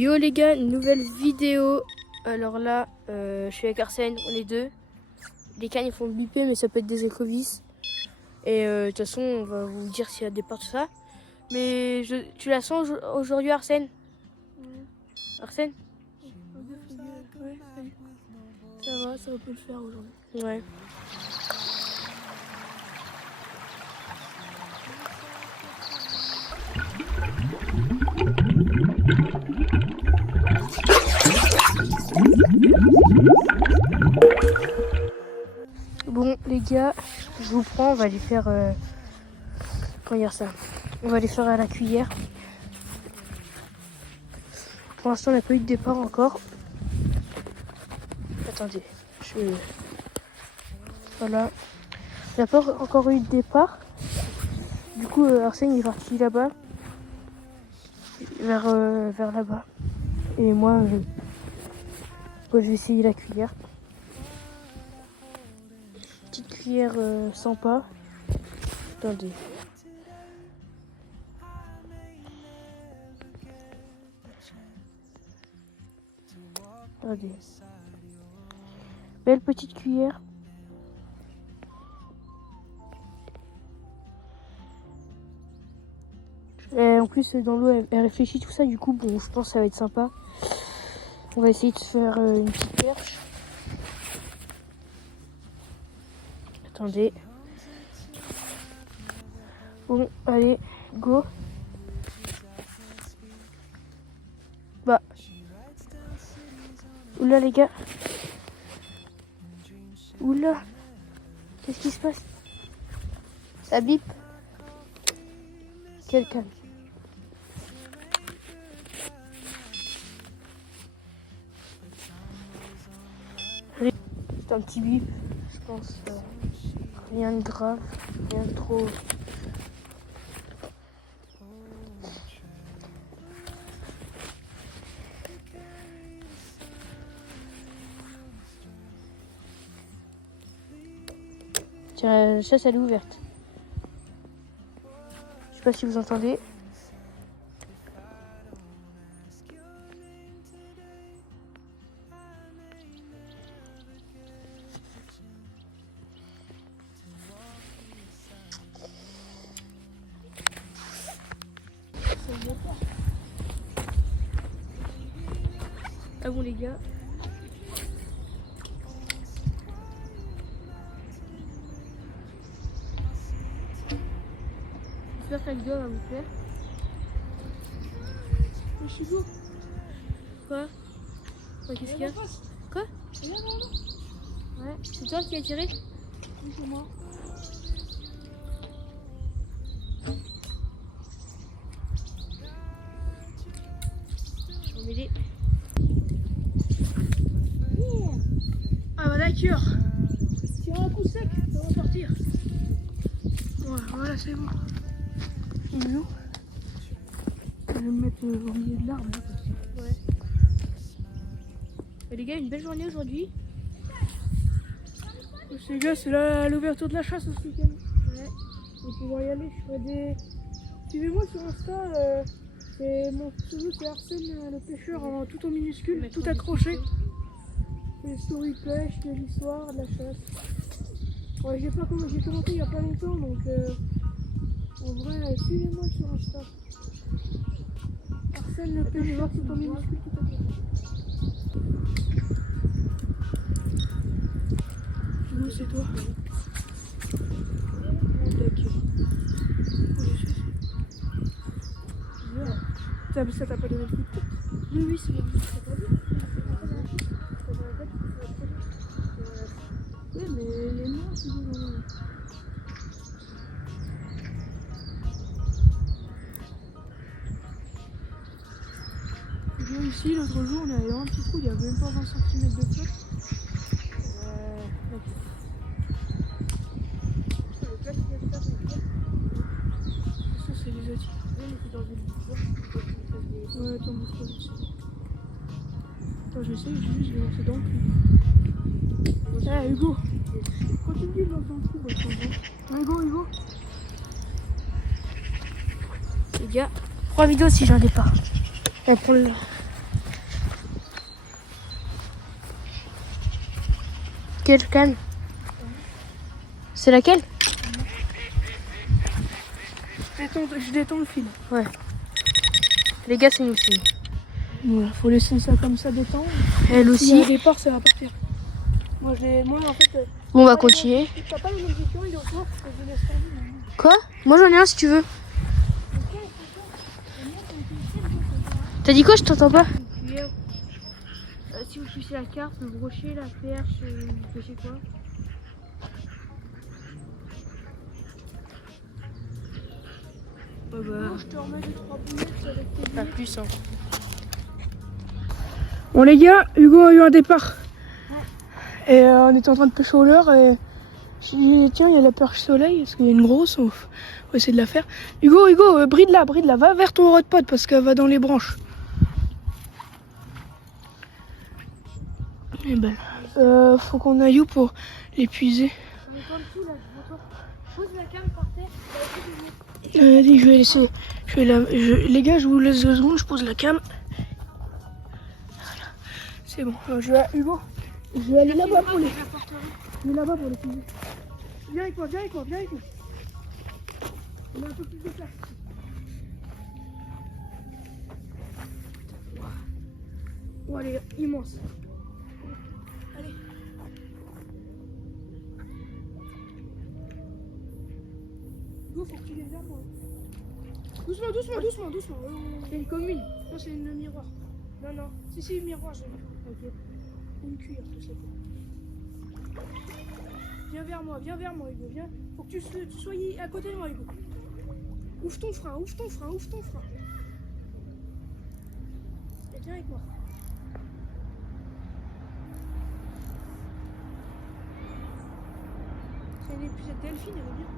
Yo les gars, une nouvelle vidéo. Alors là, je suis avec Arsène, on est deux. Les cannes ils font biper mais ça peut être des écovisses. Et de toute façon on va vous dire s'il y a des parts tout ça. Mais tu la sens aujourd'hui Arsène? Arsène? Ouais, salut. Ça va pas le faire aujourd'hui. Ouais. Bon les gars, je vous prends, on va les faire comment dire ça? On va les faire à la cuillère. Pour l'instant on n'a pas eu de départ encore. Attendez, voilà. On n'a pas encore eu de départ. Du coup Arsène il est parti là-bas. Vers là-bas. Et moi je vais essayer la cuillère. Petite cuillère sympa. Attendez. Regardez. Belle petite cuillère. Et en plus dans l'eau elle réfléchit tout ça, du coup bon je pense que ça va être sympa. On va essayer de se faire une petite perche. Attendez. Bon allez, go. Bah. Oula les gars. Oula. Qu'est-ce qui se passe? Ça bip. Quel calme. C'est un petit bip, je pense. Rien de grave, rien de trop. Tiens, la chasse elle est ouverte. Je sais pas si vous entendez. Ah bon les gars. J'espère que la vidéo va vous plaire. Je suis beau. Quoi? Qu'est-ce qu'il y a? Quoi? Ouais, c'est toi qui as tiré? Oui, c'est moi. On est les... Ah bah d'accord. Tire un coup sec, ça va sortir. Ouais, voilà, c'est bon. Il est où? Je vais me mettre au milieu de l'arbre. Ouais. Et les gars, une belle journée aujourd'hui. Les gars, c'est l'ouverture de la chasse ce week-end. Ouais. On va pouvoir y aller. Je ferai des. Suivez-moi sur Insta. Mon pseudo c'est Arsène le pêcheur tout en minuscule, tout accroché. Les story pêche, de l'histoire, de la chasse. Ouais, j'ai commenté il y a pas longtemps donc en vrai suivez-moi sur Insta. Arsène le pêcheur tout en minuscule, tout accroché. Nous c'est toi. Ça t'a pas donné le coup de tête? Oui, c'est bon. Oui, mais les noms, c'est bon. Ici, l'autre jour, on est allé dans un petit trou, il n'y avait même pas 20 cm de flotte. Ça, c'est les autres. Ouais, attends, bouge pas. Attends, j'essaie, je vais lancer dans le trou. Eh, Hugo! Continue de lancer dans le trou, bah, c'est bon. Hugo! Les gars, 3 vidéos si j'en ai pas. Et pour le... quelle canne? C'est laquelle? Je détends le fil. Ouais. Les gars, c'est nous aussi. Voilà, faut laisser ça comme ça détendre. Elle Si il y a un aussi. départ, ça va partir. Moi en fait. Bon, on va continuer. T'as pas une objectif, il est au fond, parce que je laisse tomber. Quoi? Moi j'en ai un si tu veux. T'as dit quoi? Je t'entends pas. Si vous suivez la carte, le brochet, la perche, je sais quoi. Je te remets les 3 boulettes avec tes Pas plus hein. Bon les gars, Hugo a eu un départ. Et on était en train de pêcher au leurre et je lui ai dit tiens, il y a la perche soleil, parce qu'il y a une grosse, on va essayer de la faire. Hugo, bride-la, va vers ton rod pod parce qu'elle va dans les branches. Et ben, faut qu'on aille où pour l'épuiser? Pose la cam par terre. Vas-y, je vais laisser. Les gars, je vous laisse 2 secondes, je pose la cam. Voilà. C'est bon. Hugo, je vais aller là-bas pour les. Je vais là-bas pour les fuser. Viens avec moi. On a un peu plus de place. Oh, elle est immense. Allez. Hugo, faut que tu viennes vers moi. Doucement. C'est une commune. Non, c'est une miroir. Non. Si, une miroir, j'ai vu. Ok. Une cuillère, tout ça. Viens vers moi, Hugo. Viens. Faut que tu sois à côté de moi, Hugo. Ouvre ton frein. Et viens avec moi. C'est une épuisette Delphine, elle est bien.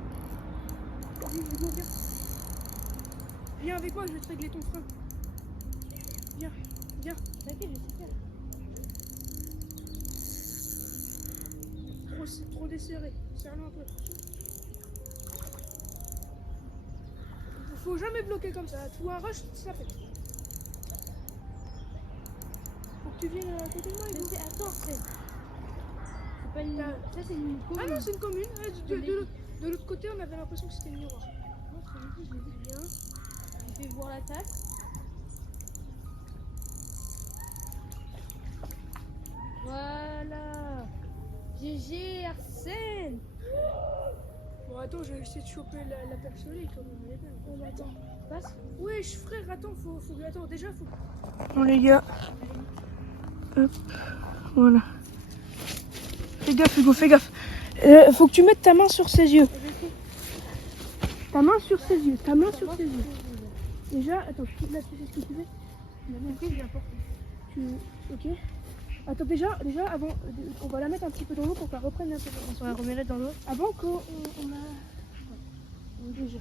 Vas-y, Hugo, viens. Viens avec moi, je vais te régler ton frein. Viens. T'inquiète, je sais faire. Trop desserré. Serre-le un peu. Faut jamais bloquer comme ça. Tu vois un rush, ça fait. Faut que tu viennes à côté de moi, Hugo. Attends, c'est pas une. Ça, c'est une commune. Ah non, c'est une commune. De l'autre côté, on avait l'impression que c'était une miroir. Non, c'est une commune, je l'ai dit bien. Je vais voir la taxe. Voilà. GG Arsène. Bon, attends, je vais essayer de choper la perche soleil quand même. Elle est belle. Oh, bah, attends. Passe. Wesh, frère, attends, attends, déjà, faut. Bon, les gars. Hop. Voilà. Fais gaffe, Hugo, fais gaffe. Faut que tu mettes ta main sur ses yeux. Ta main sur ses yeux. Déjà, attends, là, tu sais ce que tu fais. Après, je l'apporte. Ok. Attends, déjà, avant, on va la mettre un petit peu dans l'eau pour qu'elle reprenne un peu. On va remettre dans l'eau. Avant qu'on a. Déjà.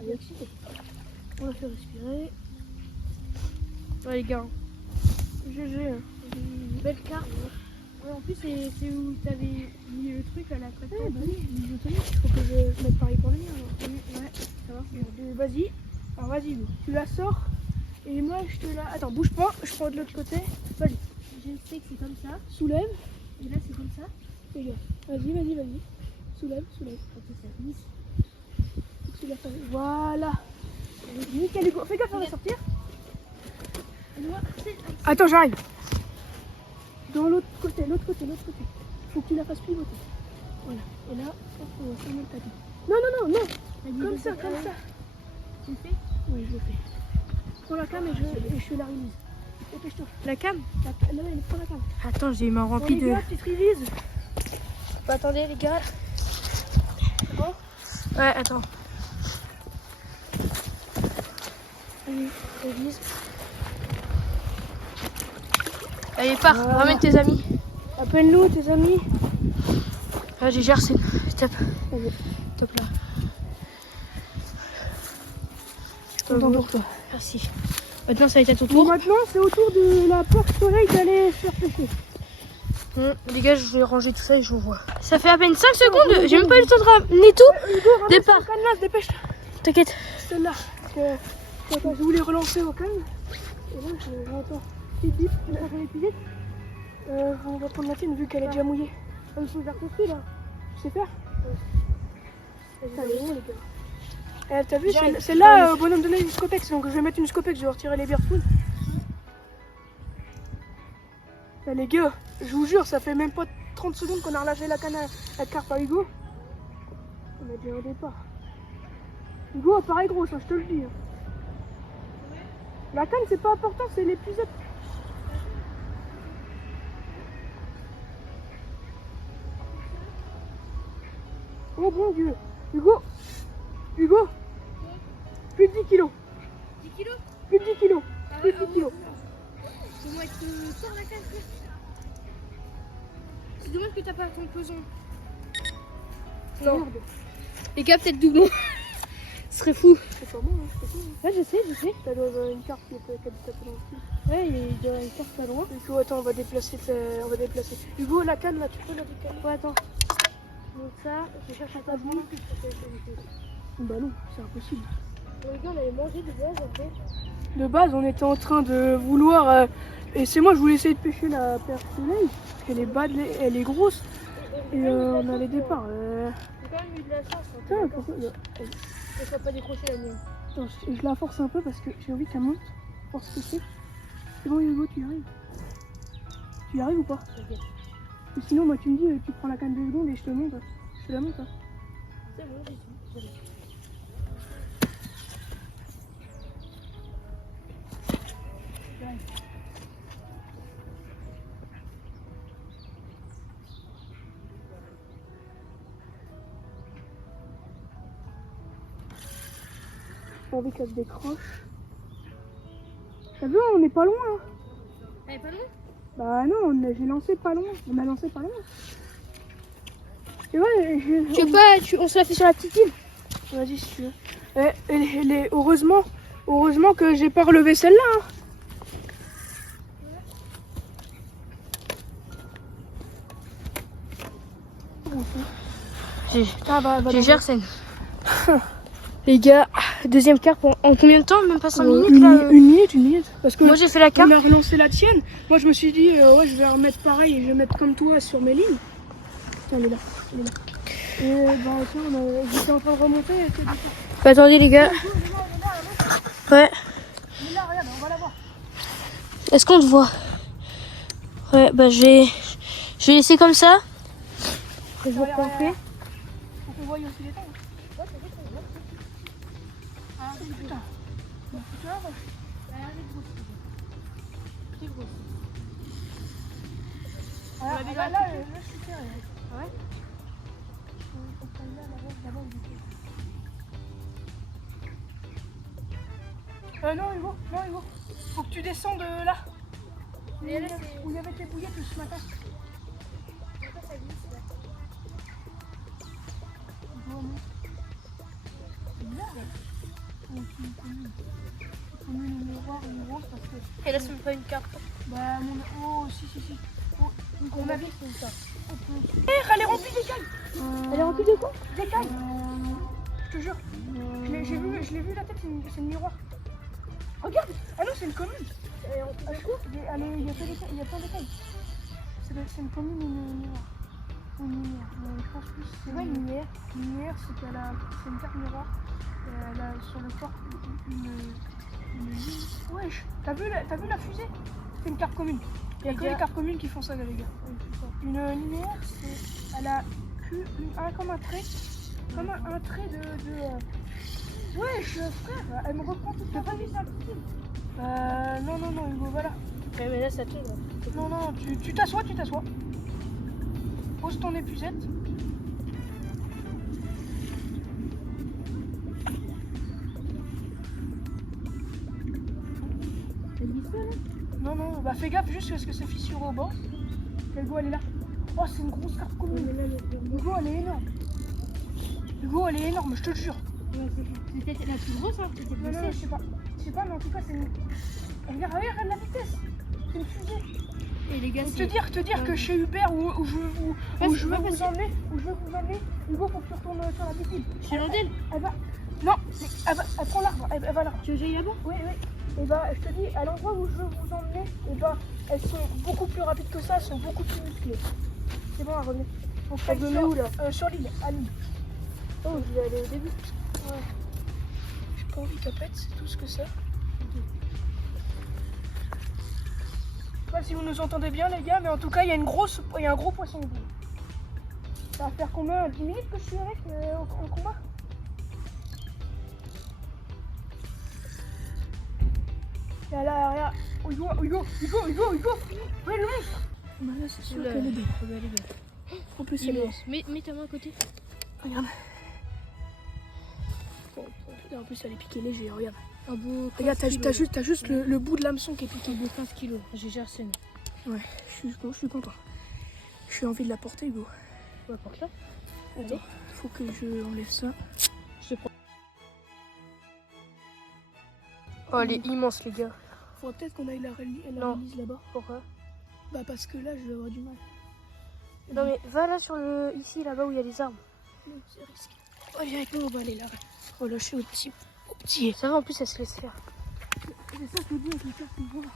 Elle est excitée. On la fait respirer. Ouais, les gars. GG. Belle carte. Ouais, en plus, c'est où t'avais mis le truc à la traite. Ouais, bah oui, il faut que je mette pareil pour le mien. Ouais, ça va. Vas-y. Alors, vas-y, Hugo. Tu la sors. Et moi, je te la. Attends, bouge pas. Je prends de l'autre côté. Vas-y. Je sais que c'est comme ça. Soulève. Et là, c'est comme ça. Fais gaffe. Vas-y. Soulève. Ok, ça glisse. Voilà. Nickel, Hugo. Fais gaffe, on va sortir. Et moi, Attends, j'arrive. Dans l'autre côté. Faut que tu la fasses pivoter. Voilà. Et là, hop, on va fermer le tapis. Non. Comme ça. Tu le fais? Oui, je le fais. Prends la cam et je fais la remise. Dépêche-toi. La cam? Là, prends la cam. Attends, j'ai ma Bon, remplie les de. gars, petite remise. Bah, attendez, les gars. C'est bon? Ouais, attends. Allez, revise. Allez, pars, Voilà. ramène tes amis. Appelle-nous, tes amis. Ah, j'ai Arsène. Stop. Vas-y. Top là. Je suis content pour toi. Merci. Maintenant, ça va être à ton Bon, tour. maintenant, c'est au tour de la porte soleil d'aller se faire pêcher. Les gars, je vais ranger tout ça et je vous vois. Ça fait à peine 5 secondes. J'ai même pas eu le temps de ramener tout. Hugo, ramasse Départ. le cadenas, dépêche-toi. T'inquiète. Celle-là. Je voulais relancer au calme. Et là, j'entends. Bip, tu entends l'épisode? On va prendre la tienne vu qu'elle est déjà mouillée. Ils sont déjà construits là. Tu sais faire? Putain, les bons, les gars. T'as vu, J'arrive. c'est là, bonhomme de neige, une scopex. Donc je vais mettre une scopex, je vais retirer les bières food. Les gars, je vous jure, ça fait même pas 30 secondes qu'on a relâché la canne à carpe à Hugo. On a déjà un départ. Hugo, pareil gros, ça je te le dis. La canne, c'est pas important, c'est l'épuisette. Oh bon Dieu. Hugo, Hugo, plus de 10 kilos. 10 kilos. Plus de 10 kilos. Plus de 10 kilos. Comment être fort la canne? C'est dommage que t'as pas ton pesant. Non. Merde. Les gars, peut-être doublon. Ce serait fou. C'est pas moi, hein, c'est pas moi. Ouais, je sais. Ça doit avoir une carte qui est tapée dans le cul. Ouais, il doit y avoir une carte pas loin. Hugo, attends, on va déplacer. Hugo, la canne là, tu peux la décaler? Ouais, attends. Donc ça, je cherche un tabou. Bah non, c'est impossible. Les gars, on avait mangé de base après. De base, on était en train de vouloir. Et c'est moi, je voulais essayer de pêcher la perche soleil. Parce qu'elle est bas, elle est grosse. Et on a les départs. J'ai quand même eu de la chance. Putain, pourquoi Elle soit pas décrochée la mienne. Attends, je la force un peu parce que j'ai envie qu'elle monte. Force ce que c'est. C'est bon, Hugo, tu y arrives. Tu y arrives ou pas? Ok. Ou sinon, moi, tu me dis, tu prends la canne 2 secondes et je te monte. Je te la monte. Hein. C'est bon, j'y suis. J'ai envie qu'elle se décroche. T'as vu, on n'est pas loin. Hein. Elle est pas loin? Bah non, j'ai lancé pas loin. On a lancé pas loin. Et ouais, Tu veux pas, on se la fait sur la petite île? Vas-y si tu veux. Heureusement que j'ai pas relevé celle-là. Hein. J'ai Gersen. Les gars, deuxième carte en combien de temps? Même pas 5 minutes là Une minute. Parce que moi j'ai fait la carte. on a relancé la tienne. Moi je me suis dit, ouais, je vais remettre pareil et je vais mettre comme toi sur mes lignes. Tiens, il est là. Et bah tiens, j'étais en train de remonter. Bah, attendez les gars. Ouais. Il est là, regarde, on va la voir. Est-ce qu'on te voit? Ouais, bah je vais laisser comme ça. Je vais vous reprendre. Pour qu'on voie aussi les temps. Ah putain. Là, je suis sérieux. Ouais. Non Hugo, faut que tu descendes là. Où il y avait tes bouillettes ce matin. Et là, c'est même pas une carte. Bah, oh, si. Oh, on a vu ça. Elle est remplie d'écailles. Elle est remplie de quoi? D'écailles. Je te jure. Je l'ai vu la tête, c'est une miroir. Regarde. Ah non, c'est une commune. Il y a plein d'écailles. C'est une commune ou une miroir? Une lumière. Je pense plus c'est une lumière. Une lumière, c'est une carte miroir. Elle a sur le corps une ligne. Wesh, t'as vu la fusée? C'est une carte commune. Il n'y a que les cartes communes qui font ça, les gars. Une lumière, elle a comme un trait. Comme un trait de... Wesh, frère, elle me reprend tout. T'as pas vu ça? Non, Hugo, voilà. Ouais, mais là, ça tombe. Non, tu t'assois. Pose ton épuisette. Non, bah fais gaffe juste parce que c'est fissuré au bord. Hugo, elle est là. Oh, c'est une grosse carte commune. Hugo, elle est énorme, je te le jure. C'est peut-être la plus grosse, hein? Non, je sais pas, mais en tout cas, c'est une... Regarde la vitesse. C'est une fusée. Et les gars, te dire que chez Hubert où je veux vous emmener, Hugo, faut que tu retournes sur la petite île. Chez Landel? Elle va... Non, elle prend l'arbre, elle va là. Tu veux que j'aille là-bas? Oui. Et bah, je te dis, à l'endroit où je veux vous emmener, et bah, elles sont beaucoup plus rapides que ça, elles sont beaucoup plus musclées. C'est bon, elle revient. Donc, Elle me met où là? Sur l'île, à l'île. Oh, je vais aller au début. Ouais. J'ai pas envie qu'elle pète, c'est tout ce que c'est. Je sais pas si vous nous entendez bien, les gars, mais en tout cas, il y a un gros poisson bleu. Ça va faire combien? 10 minutes que je suis avec en combat? Et là, regarde. Oh, Hugo. Ouais, le monstre. Bah là, c'est sûr qu'elle est belle. Elle est belle. En plus, elle est... Immense. Mets ta main à côté. Regarde. Et en plus, elle est piquée léger, regarde. Un beau. Regarde, t'as juste le bout de l'hameçon qui est piqué. Un beau 15 kilos. J'ai Arsène. Ouais, je suis content. J'ai envie de la porter, Hugo. Ouais, porte là. Attends, faut que je enlève ça. Je te prends. Oh, elle est immense, les gars. Faudrait peut-être qu'on aille la Non. release là-bas. Pourquoi? Bah parce que là, je vais avoir du mal. Non, mais va là sur le. Ici, là-bas où il y a les arbres. Non, c'est risqué. Oh, viens avec nous, on va aller là. Relâcher au petit. Ça va, en plus, elle se laisse faire. C'est ça que je dis avec les cartes qu'on voit.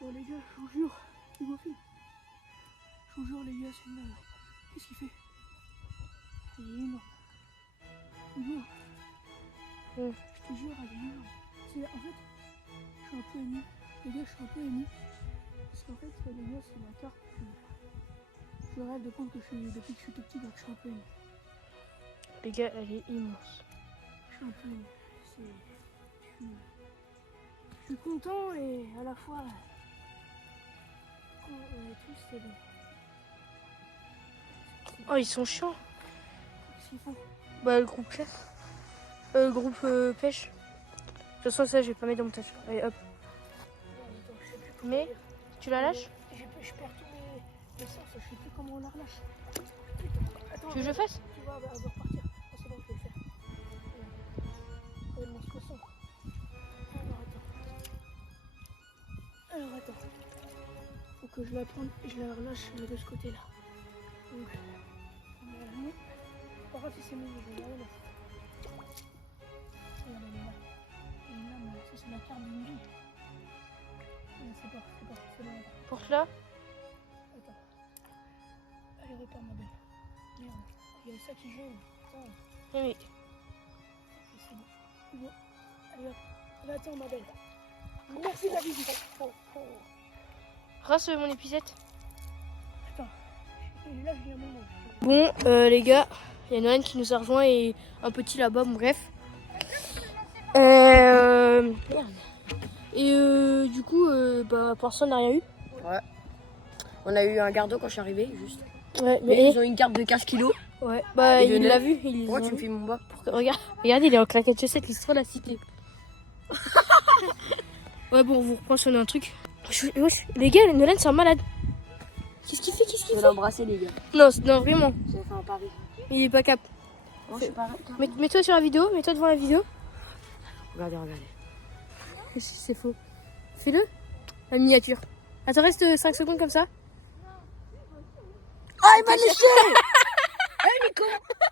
Bon les gars, je vous jure, Hugo filme. Je vous jure les gars, c'est une... Qu'est-ce qu'il fait? Il est énorme. Hugo. Je te jure, elle est énorme. En fait, je suis un peu ému. Les gars, je suis un peu ému. Parce qu'en fait, les gars, c'est ma carte. Je rêve de prendre depuis que je suis tout petit, donc je suis un peu ému. Les gars, elle est immense. Je suis un peu ému. Je suis content et à la fois... tous, c'est bon. Oh, ils sont chiants. Qu'est-ce qu'ils font? Bah, le groupe chef. Le groupe pêche. De toute façon, ça, je vais pas mettre dans mon tâche. Allez, hop. Mais, tu la lâches? Je perds tous mes sens, je sais plus comment on la relâche. Attends, Tu veux que je le fasse? Tu vois, elle va repartir. Oh, c'est bon, je vais le faire. Elle mange poisson. Alors attends. Faut que je la prenne et je la relâche de ce côté-là. Donc, on va la mettre. Par contre, si c'est mieux, je vais la relâcher. Regarde, elle est là. Elle est là, mais ça, c'est ma carte d'une vie. C'est bon. Porte-la. Attends. Allez, repars, ma belle. Merde, il y a ça qui jaune. Attends. Mais, Ok, c'est bon. Hugo. Allez, hop. Allez, attends, ma belle. Merci de la visite. Rasse mon épuisette. Attends. Et là, je viens à mon nom. Bon, les gars, il y a Noël qui nous a rejoint et un petit là-bas, bon, bref. Merde. Et du coup, bah, pour l'instant, on n'a rien eu. Ouais. On a eu un garde quand je suis arrivé, juste. Ouais, Mais ils ont une carte de 15 kilos. Ouais, bah, Et il venez. l'a vu. Pourquoi tu me filmes mon bas? Regarde, il est en claquette chaussette, il se trouve la cité. Ouais, bon, on vous reprend sur un truc. Wesh, les gars, Nolan, c'est un malade. Qu'est-ce qu'il fait? Je vais l'embrasser, les gars. Non, vraiment. J'ai fait un pari. Il est pas cap. Moi, je suis pas. Mets-toi sur la vidéo, mets-toi devant la vidéo. Regardez. C'est faux. Fais-le. La miniature. Attends, reste 5 secondes comme ça. Ah, il m'a léché. Eh, Nico.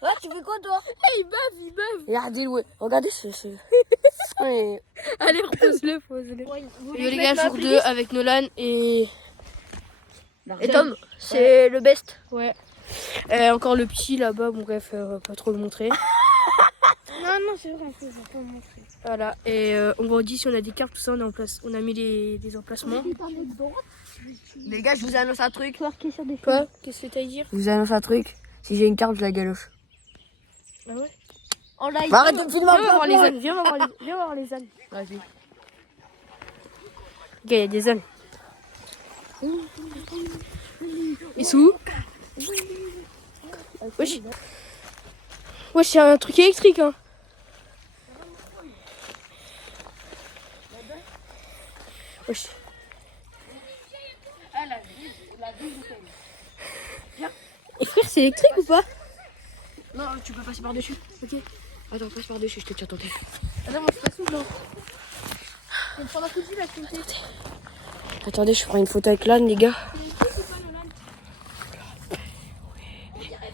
Ah, tu fais quoi, toi? Il bave. Regardez, ouais. Regardez ce. Ouais. Allez, pose-le. Les gars, jour 2 avec Nolan et Tom, c'est le best. ouais. Encore le petit là-bas, bon bref, on va pas trop le montrer. Non, c'est vrai, on va pas le montrer. Voilà, et on vous dit si on a des cartes, tout ça, on a mis les emplacements. Les gars, je vous annonce un truc. Quoi? Qu'est-ce que t'as à dire? Je vous annonce un truc. Si j'ai une carte, je la galoche. Ah ouais? Bah, arrête de me filmer. Viens voir les ânes, viens voir les ânes. Vas-y. Gars, il y a des ânes. Ils sont où? Wesh. Wesh, c'est un truc électrique, hein. Wesh. Et frère, c'est électrique ou pas? Non, tu peux passer par-dessus. Ok. Attends, passe par-dessus, je te tiens ton tête. Attends, moi je suis pas souple. Je vais me prendre un coup de vue là, je te Attendez, je prends une photo avec l'âne, les gars.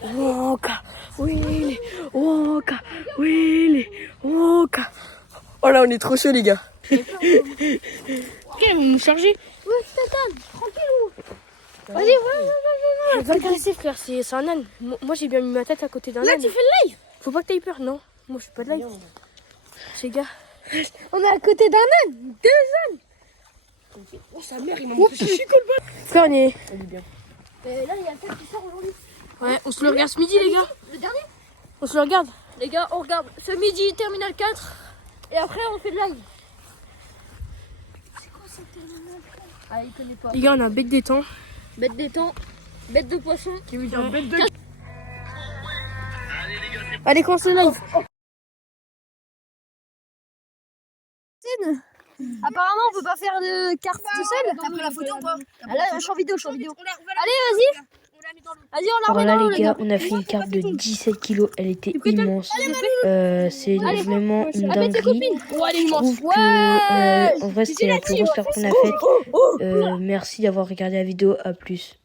Wonka, Willy, Wonka, Willy, Wonka. Oh là, on est trop chaud, les gars. Ok, ils vont nous charger. Ouais, calme, tranquille. Vas-y, ouais. Va te laisser, frère, c'est un âne. Moi j'ai bien mis ma tête à côté d'un âne. Là, tu fais le live. Faut pas que t'aies peur, non. Moi je fais pas de live. Les gars. On est à côté d'un âne. 2 ânes. Oh, sa mère, il m'a montré ses chicots, le bas. Frère, on est. Elle est bien. Là, il y a le qui sort aujourd'hui. Ouais, on se le regarde ce midi, les gars. Le dernier. On se le regarde. Les gars, on regarde ce midi, terminal 4. Et après, on fait le live. C'est quoi cette terminal 4? Ah, il connaît pas. Les gars, on a un bec d'étang. Bête d'étang, bête de poisson. Qui veut dire bête de. Allez, commence le live. Apparemment, on peut pas faire de carte tout seul. T'as pris la photo ou pas? Ah là, je suis en vidéo, Allez, vas-y. Vas-y, on la Alors remet là dans les gars, on a fait une carte de 17 kilos, elle était immense. C'est vraiment une dinguerie. Oh, elle est Je immense. trouve que en vrai c'était la plus grosse carte qu'on a faite. Merci d'avoir regardé la vidéo, à plus.